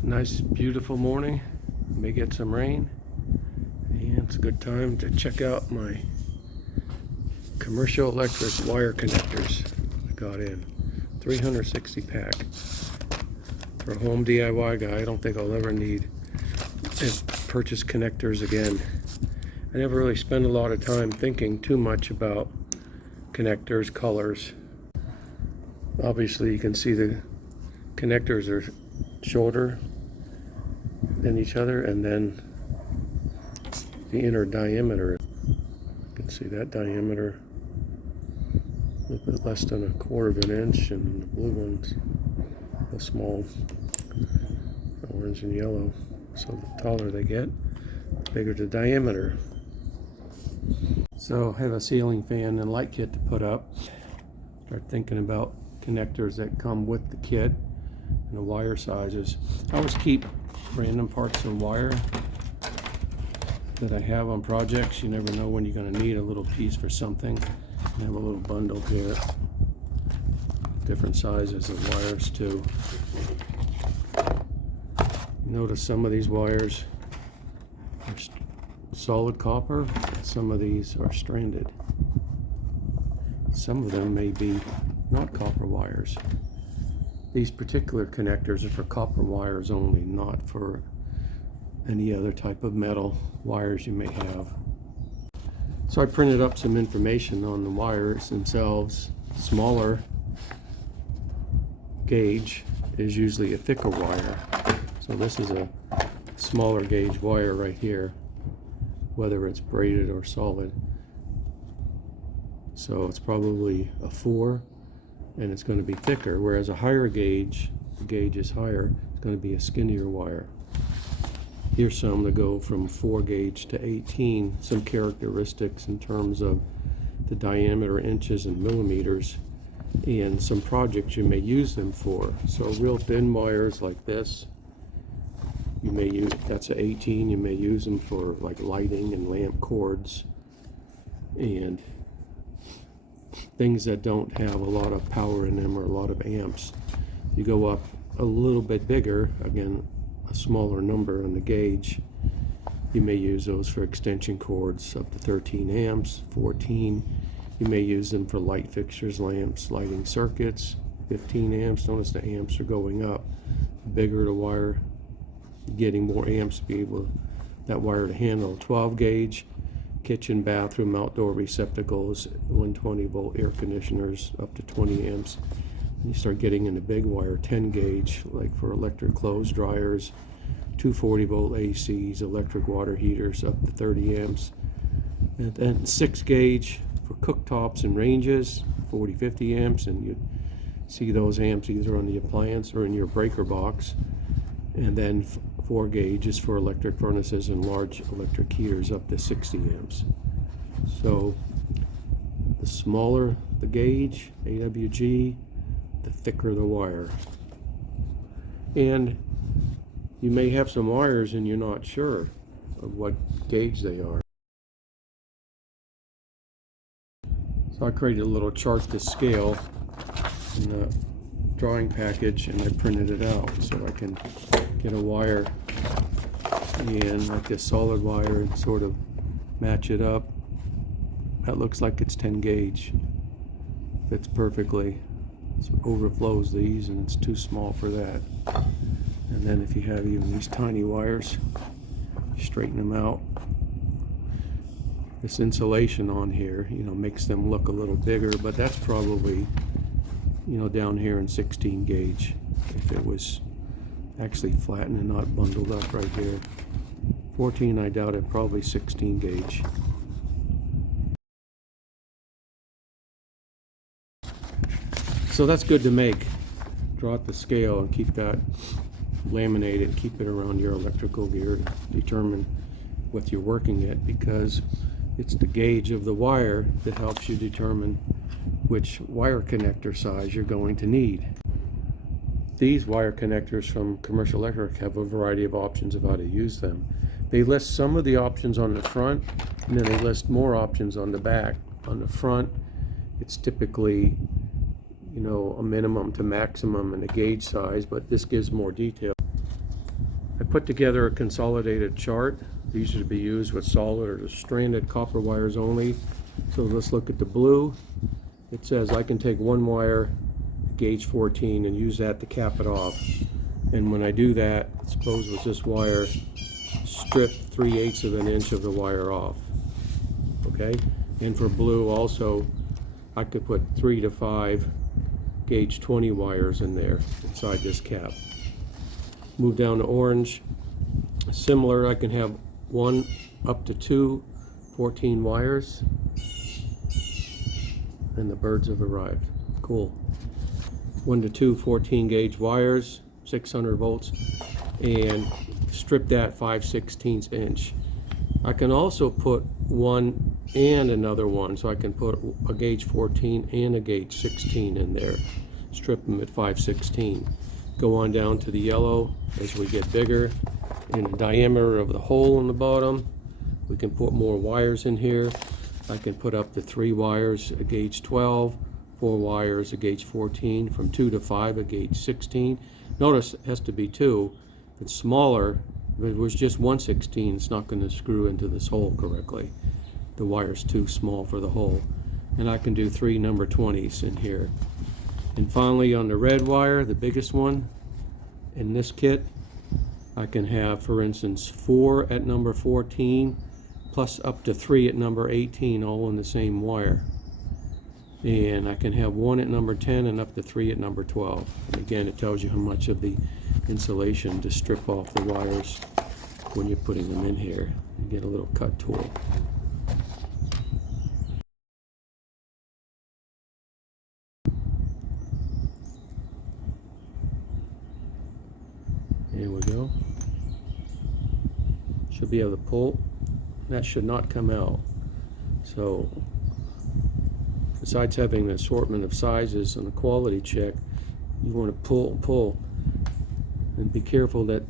It's a nice, beautiful morning. May get some rain, and it's a good time to check out my commercial electric wire connectors I got in. 360 pack. For a home DIY guy, I don't think I'll ever need to purchase connectors again. I never really spend a lot of time thinking too much about connectors, colors. Obviously, you can see the connectors are shorter than each other, and then the inner diameter. You can see that diameter a little bit less than 1/4 of an inch, and the blue ones a small, orange and yellow. So the taller they get, the bigger the diameter. So I have a ceiling fan and light kit to put up. Start thinking about connectors that come with the kit and the wire sizes. I always keep random parts of wire that I have on projects. You never know when you're going to need a little piece for something. I have a little bundle here, different sizes of wires too. Notice some of these wires are solid copper, some of these are stranded. Some of them may be not copper wires. These particular connectors are for copper wires only, not for any other type of metal wires you may have. So I printed up some information on the wires themselves. Smaller gauge is usually a thicker wire. So this is a smaller gauge wire right here, whether it's braided or solid. So it's probably a 4, and it's going to be thicker, whereas a higher gauge, the gauge is higher, it's going to be a skinnier wire. Here's some that go from 4 gauge to 18, some characteristics in terms of the diameter, inches and millimeters, and some projects you may use them for. So real thin wires like this, you may use, that's an 18, you may use them for like lighting and lamp cords and things that don't have a lot of power in them or a lot of amps. You go up a little bit bigger, again a smaller number on the gauge, you may use those for extension cords up to 13 amps, 14. You may use them for light fixtures, lamps, lighting circuits, 15 amps. Notice the amps are going up. The bigger the wire, getting more amps to be able that wire to handle. 12 gauge, kitchen, bathroom, outdoor receptacles, 120 volt air conditioners up to 20 amps. And you start getting into big wire, 10 gauge, like for electric clothes dryers, 240 volt ACs, electric water heaters up to 30 amps. And then 6 gauge for cooktops and ranges, 40-50 amps, and you see those amps either on the appliance or in your breaker box. And then 4 gauge is for electric furnaces and large electric heaters up to 60 amps. So the smaller the gauge, AWG, the thicker the wire. And you may have some wires and you're not sure of what gauge they are. So I created a little chart to scale in the drawing package, and I printed it out so I can get a wire and like this solid wire and sort of match it up. That looks like it's 10 gauge. Fits perfectly. It overflows these and it's too small for that. And then if you have even these tiny wires, straighten them out. This insulation on here, makes them look a little bigger, but that's probably, down here in 16 gauge. If it was actually flattened and not bundled up right here. 14, I doubt it, probably 16 gauge. So that's good to make. Draw out the scale and keep that laminated, keep it around your electrical gear to determine what you're working at, because it's the gauge of the wire that helps you determine which wire connector size you're going to need. These wire connectors from Commercial Electric have a variety of options of how to use them. They list some of the options on the front, and then they list more options on the back. On the front, it's typically a minimum to maximum and a gauge size, but this gives more detail. put together a consolidated chart. These are to be used with solid or stranded copper wires only. So let's look at the blue. It says I can take one wire, gauge 14, and use that to cap it off. And when I do that, suppose with this wire, strip 3/8 of an inch of the wire off. Okay? And for blue also, I could put 3 to 5 gauge 20 wires in there inside this cap. Move down to orange. Similar, I can have 1 up to 2 14 wires. And the birds have arrived. Cool. 1 to 2 14 gauge wires, 600 volts, and strip that 5/16 inch. I can also put one and another one, so I can put a gauge 14 and a gauge 16 in there. Strip them at 5/16. Go on down to the yellow as we get bigger. In the diameter of the hole in the bottom, we can put more wires in here. I can put up to 3 wires, a gauge 12, 4 wires, a gauge 14, from 2 to 5, a gauge 16. Notice it has to be 2. If it's smaller, if it was just 1/16, it's not going to screw into this hole correctly. The wire's too small for the hole. And I can do 3 number 20s in here. And finally, on the red wire, the biggest one in this kit, I can have, for instance, 4 at number 14, plus up to 3 at number 18, all in the same wire. And I can have 1 at number 10 and up to 3 at number 12. And again, it tells you how much of the insulation to strip off the wires when you're putting them in here. You get a little cut tool. Here we go. Should be able to pull. That should not come out. So besides having an assortment of sizes and a quality check, you want to pull, and be careful that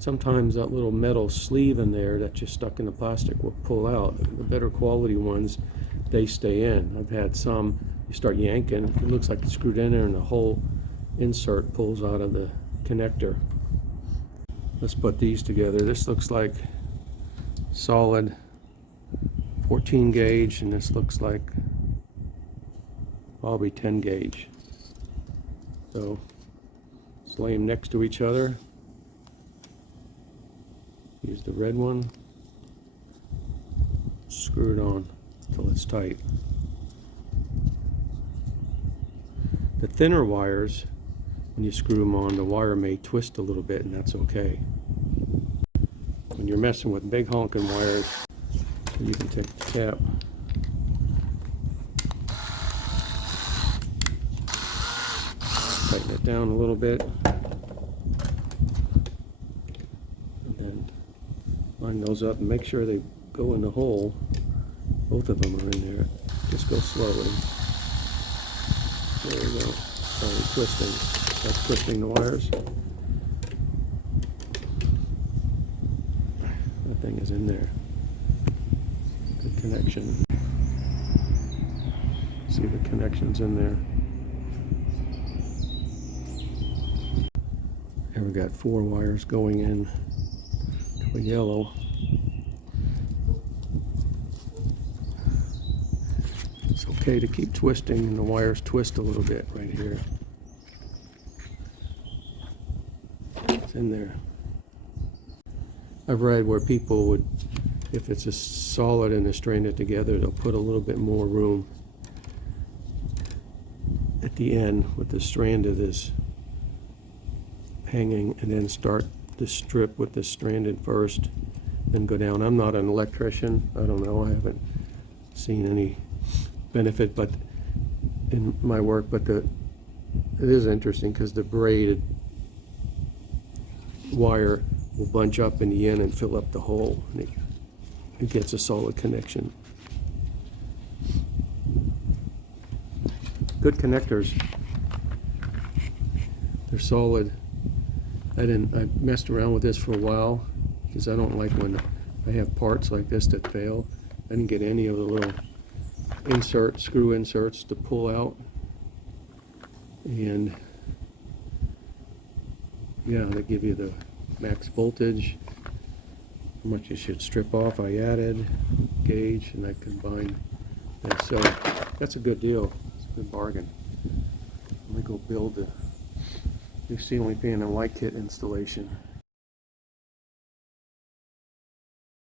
sometimes that little metal sleeve in there that you're stuck in the plastic will pull out. The better quality ones, they stay in. I've had some, you start yanking, it looks like it's screwed in there and the whole insert pulls out of the connector. Let's put these together. This looks like solid 14 gauge, and this looks like probably 10 gauge. So let's lay them next to each other. Use the red one, screw it on until it's tight. The thinner wires, when you screw them on, the wire may twist a little bit, and that's okay. When you're messing with big honking wires, you can take the cap, tighten it down a little bit, and then line those up and make sure they go in the hole. Both of them are in there. Just go slowly. There we go. Slowly twisting. That's twisting the wires. That thing is in there. Good connection. See the connections in there. Here we got 4 wires going in to a yellow. It's okay to keep twisting, and the wires twist a little bit right here. It's in there. I've read where people would, if it's a solid and they strain it together, they'll put a little bit more room at the end with the strand of this hanging, and then start the strip with the stranded first, then go down. I'm not an electrician. I don't know. I haven't seen any benefit but in my work, but it is interesting because the braided wire will bunch up in the end and fill up the hole, and it gets a solid connection. Good connectors. They're solid. I messed around with this for a while because I don't like when I have parts like this that fail. I didn't get any of the little screw inserts to pull out, and yeah, they give you the max voltage, how much you should strip off. I added gauge and I combined. And so that's a good deal. It's a good bargain. Let me go build the new ceiling fan and light kit installation.